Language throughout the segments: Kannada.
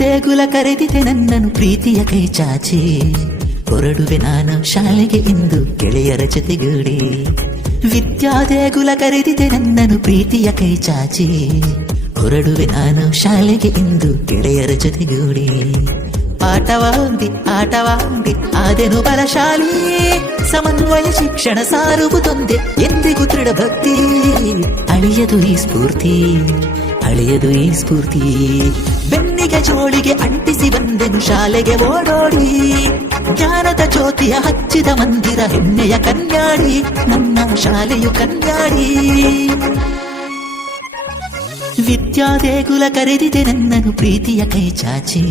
ದೇಗುಲ ಕರೆದಿದೆ ನನ್ನನ್ನು ಪ್ರೀತಿಯ ಕೈ ಚಾಚಿ, ಹೊರಡುವೆ ನಾನು ಶಾಲೆಗೆ ಇಂದು ಗೆಳೆಯರ ಜೊತೆಗೂಡಿ. ವಿದ್ಯಾದೇಗುಲ ಕರೆದಿದೆ ನನ್ನನ್ನು ಪ್ರೀತಿಯ ಕೈ ಚಾಚಿ, ಹೊರಡುವೆ ನಾನು ಶಾಲೆಗೆ ಇಂದು ಗೆಳೆಯರ ಜೊತೆಗೂಡಿ. ಆಟವಾಡಿ ಆದೆನು ಬಲಶಾಲಿ, ಸಮನ್ವಯ ಶಿಕ್ಷಣ ಸಾರುವುದೊಂದೇ ಎಂದಿಗೂ ದೃಢ ಭಕ್ತಿ. ಅಳಿಯದು ಈ ಸ್ಫೂರ್ತಿ, ಅಳಿಯದು ಈ ಸ್ಫೂರ್ತಿ. ಬೆನ್ನಿಗೆ ಜೋಳಿಗೆ ಅಂಟಿಸಿ ಬಂದೆನು ಶಾಲೆಗೆ ಓಡೋಡಿ, ಜ್ಞಾನದ ಜ್ಯೋತಿಯ ಹಚ್ಚಿದ ಮಂದಿರ ಹೆಮ್ಮೆಯ ಕನ್ಯಾಡಿ, ನನ್ನ ಶಾಲೆಯು ಕನ್ಯಾಡಿ. ವಿದ್ಯಾದೇಗುಲ ಕರೆದಿದೆ ನನ್ನನ್ನು ಪ್ರೀತಿಯ ಕೈ ಚಾಚಿ,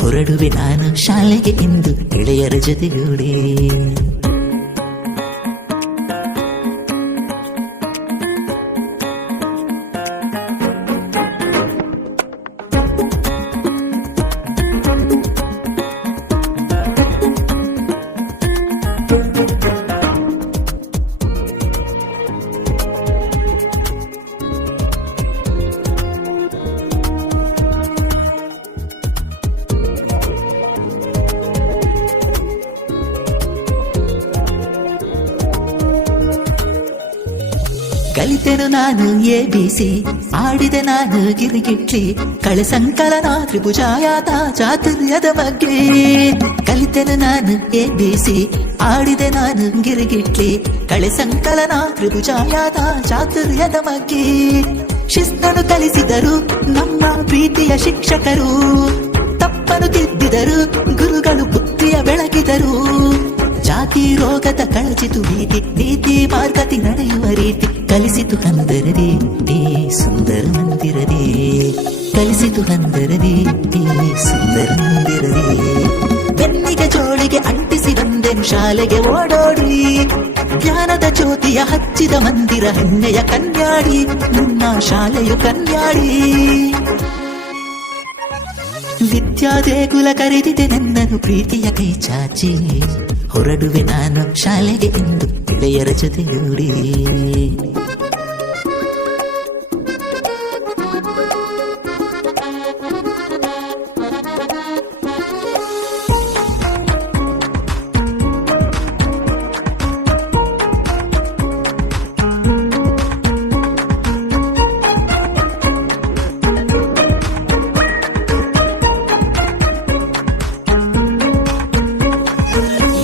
ಹೊರಡುವೆ ನಾನು ಶಾಲೆಗೆ ಇಂದು ಗೆಳೆಯರ ಜೊತೆಗೂಡಿ. ಕಲಿತೆನು ನಾನು ABC, ಆಡಿದೆ ನಾನು ಗಿರಿಗಿಟ್ಲಿ, ಕಳೆ ಸಂಕಲನ ತ್ರಿಭುಜಾಯಾತ ಚಾತುರ್ಯದ ಬಗ್ಗೆ. ಕಲಿತೆನು ನಾನು ABC, ಆಡಿದೆ ನಾನು ಗಿರಿಗಿಟ್ಲಿ, ಕಳೆ ಸಂಕಲನ ತ್ರಿಭುಜಾಯಾತ ಚಾತುರ್ಯದ ಬಗ್ಗೆ. ಶಿಸ್ತನು ಕಲಿಸಿದರು ನಮ್ಮ ಪ್ರೀತಿಯ ಶಿಕ್ಷಕರು, ತಪ್ಪನು ತಿದ್ದಿದರು ಗುರುಗಳು ಬುದ್ಧಿಯ ಬೆಳಗಿದರು. ಜಾತಿ ರೋಗದ ಕಳಚಿತು ಭೀತಿ, ನೀತಿ ಮಾರ್ಗತಿ ನಡೆಯುವ ರೀತಿ ಕಲಿಸಿತು ಹಂದರದಿ ಈ ಸುಂದರ ಮಂದಿರದಿ. ಕಲಿಸಿತು ಹಂದರದಿ ಈ ಸುಂದರ ಮಂದಿರದಿ. ಬೆನ್ನಿಗೆ ಜೋಳಿಗೆ ಅಂಟಿಸಿ ಬಂದೆನು ಶಾಲೆಗೆ ಓಡೋಡಿ, ಜ್ಞಾನದ ಜ್ಯೋತಿಯ ಹಚ್ಚಿದ ಮಂದಿರ ಹೆಮ್ಮೆಯ ಕನ್ಯಾಡಿ, ನನ್ನ ಶಾಲೆಯು ಕನ್ಯಾಡಿ. ವಿದ್ಯಾದೇಗುಲ ಕರೆದಿದೆ ನನ್ನನ್ನು ಪ್ರೀತಿಯ ಕೈ ಚಾಚಿ, ಹೊರಡುವೆ ನಾನು ಶಾಲೆಗೆ ಇಂದು ಗೆಳೆಯರ ಜೊತೆಗೂಡಿ.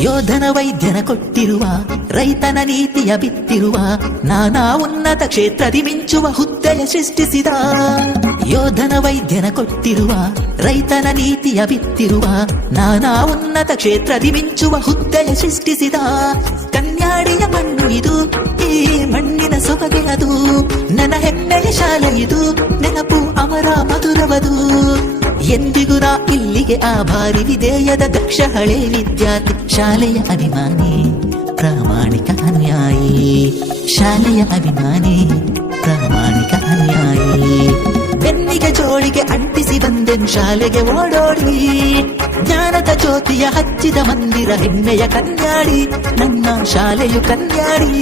ಯೋಧನ ವೈದ್ಯನ ಕೊಟ್ಟಿರುವ, ರೈತನ ನೀತಿಯ ಬಿತ್ತಿರುವ, ನಾನಾ ಉನ್ನತ ಕ್ಷೇತ್ರದಿ ಮಿಂಚುವ ಹುದ್ದೆಯ ಸೃಷ್ಟಿಸಿದ. ಯೋಧನ ವೈದ್ಯನ ಕೊಟ್ಟಿರುವ, ರೈತನ ನೀತಿಯ ಬಿತ್ತಿರುವ, ನಾನಾ ಉನ್ನತ ಕ್ಷೇತ್ರದಿ ಮಿಂಚುವ ಹುದ್ದೆಯ ಸೃಷ್ಟಿಸಿದ. ಕನ್ಯಾಡಿಯ ಮಣ್ಣು ಇದು, ಈ ಮಣ್ಣಿನ ಸೊಬಗೆ ಅದು, ನನ್ನ ಹೆಮ್ಮೆಯ ಶಾಲೆ ಇದು, ನೆನಪು ಅಮರ ಮಧುರವದು. ಎಂದಿಗೂ ನಾ ಇಲ್ಲಿಗೆ ಆಭಾರಿ, ವಿಧೇಯದ ದಕ್ಷ ಹಳೆ ವಿದ್ಯಾರ್ಥಿ, ಶಾಲೆಯ ಅಭಿಮಾನಿ ಪ್ರಾಮಾಣಿಕ ಅನ್ಯಾಯಿ. ಶಾಲೆಯ ಅಭಿಮಾನಿ ಪ್ರಾಮಾಣಿಕ ಅನ್ಯಾಯಿ. ಬೆನ್ನಿಗೆ ಜೋಳಿಗೆ ಅಂಟಿಸಿ ಬಂದೆನು ಶಾಲೆಗೆ ಓಡೋಡಿ, ಜ್ಞಾನದ ಜ್ಯೋತಿಯ ಹಚ್ಚಿದ ಮಂದಿರ ಹೆಮ್ಮೆಯ ಕನ್ಯಾಡಿ, ನನ್ನ ಶಾಲೆಯು ಕನ್ಯಾಡಿ.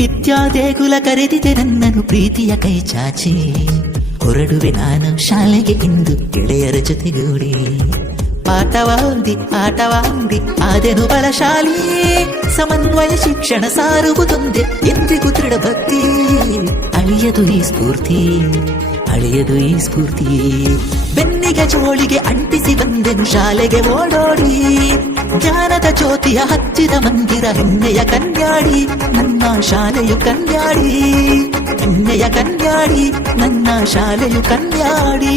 ವಿದ್ಯಾದೇಗುಲ ಕರೆದಿದೆ ನನ್ನನ್ನು ಪ್ರೀತಿಯ ಕೈ ಚಾಚಿ, ಹೊರಡುವೆ ನಾನು ಶಾಲೆಗೆ ಇಂದು ಗೆಳೆಯರ ಜೊತೆಗೂಡಿ. ಆಟವಾಡಿ ಆದೆನು ಬಲಶಾಲಿ, ಸಮನ್ವಯ ಶಿಕ್ಷಣ ಸಾರುವುದೊಂದೇ ಎಂದಿಗೂ ದೃಢ ಭಕ್ತಿ. ಅಳಿಯದು ಈ ಸ್ಫೂರ್ತಿ, ಅಳಿಯದು ಈ ಸ್ಫೂರ್ತಿ. ಬೆನ್ನಿಗೆ ಜೋಳಿಗೆ ಅಂಟಿಸಿ ಬಂದೆನು ಶಾಲೆಗೆ ಓಡೋಡಿ, ಜ್ಞಾನದ ಜ್ಯೋತಿಯ ಹಚ್ಚಿದ ಮಂದಿರ ಹೆಮ್ಮೆಯ ಕನ್ಯಾಡಿ, ನನ್ನ ಶಾಲೆಯು ಕನ್ಯಾಡಿ. ಹೆಮ್ಮೆಯ ಕನ್ಯಾಡಿ, ನನ್ನ ಶಾಲೆಯು ಕನ್ಯಾಡಿ.